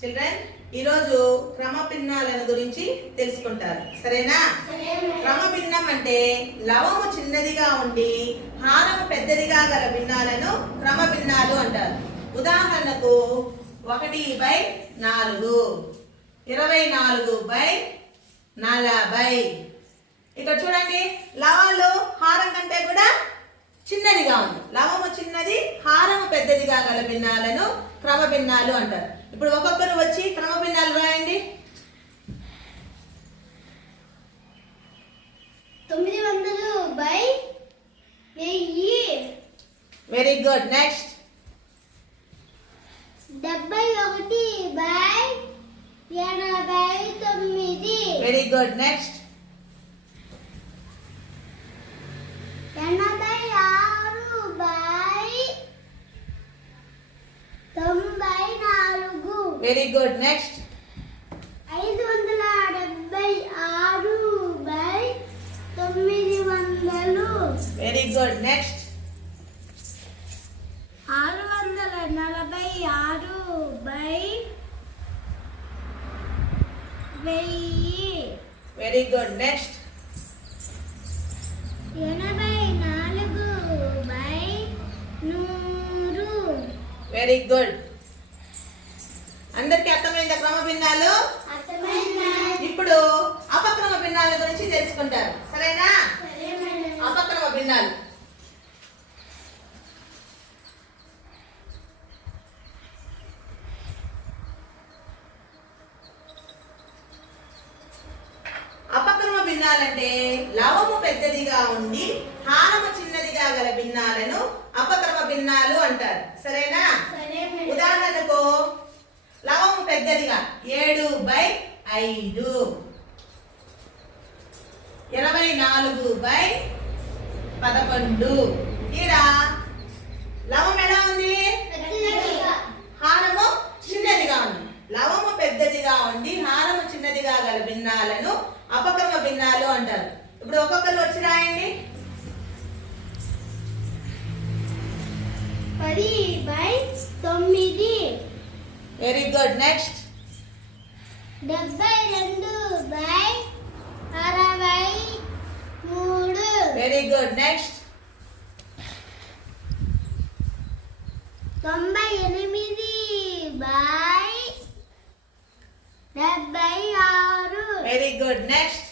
Children ఈరోజు క్రమభిన్నాలను గురించి తెలుసుకుంటారు. సరేనా? క్రమభిన్నం అంటే లవము చిన్నదిగా ఉండి హారము పెద్దదిగా గల భిన్నాలను క్రమభిన్నాలు అంటారు. ఉదాహరణకు ఒకటి బై నాలుగు ఇరవై నాలుగు బై నలభై. ఇక్కడ చూడండి లవాలు హారం కంటే కూడా చిన్నదిగా ఉంది లవము చిన్నది హారము పెద్దదిగా గల భిన్నాలను క్రమ భిన్నాలు అంటారు. ఇప్పుడు ఒక్కొక్కరు వచ్చి క్రమ భిన్నాలు రాయండి. తొమ్మిది వందలు బై వెయ్యి. వెరీ గుడ్ నెక్స్ట్ డెబ్బై ఒకటి బై ఎనభై తొమ్మిది. వెరీ గుడ్ నెక్స్ట్ ఎనభై ఆరు బై తొంభై నాలుగు వెరీ గుడ్ నెక్స్ట్ ఐదు వందల డెబ్బై ఆరు బై తొమ్మిది వందలు వెరీ గుడ్ నెక్స్ట్ ఆరు వందల నలభై ఆరు బై వెయ్యి వెరీ గుడ్ నెక్స్ట్ ఎనభై నాలుగు బై నూరు. వెరీ గుడ్ అందరికి అర్థమైందా క్రమ భిన్నాలు ఇప్పుడు అపక్రమ భిన్నాల గురించి తెలుసుకుంటారు. సరేనా? అపక్రమ భిన్నాలు. అపక్రమ భిన్నాలంటే లవము పెద్దదిగా ఉండి హారము చిన్నదిగా గల భిన్నాలను అపక్రమ భిన్నాలు అంటారు సరేనా ఉదాహరణకు లవము పెద్దదిగా. ఏడు బై ఐదు. ఇరవై నాలుగు బై పదకొండు. ఈడ లవం ఎలా ఉంది? హారము చిన్నదిగా ఉంది. లవము పెద్దదిగా ఉండి హారము చిన్నదిగా గల భిన్నాలను అపక్రమ భిన్నాలు అంటారు. ఇప్పుడు ఒక్కొక్కరు వచ్చి రాయండి. పది బై తొమ్మిది. వెరీ గుడ్ నెక్స్ట్ డెబ్బై రెండు బై అరవై మూడు వెరీ గుడ్ నెక్స్ట్ తొంభై ఎనిమిది బై డెబ్బై ఆరు వెరీ గుడ్ నెక్స్ట్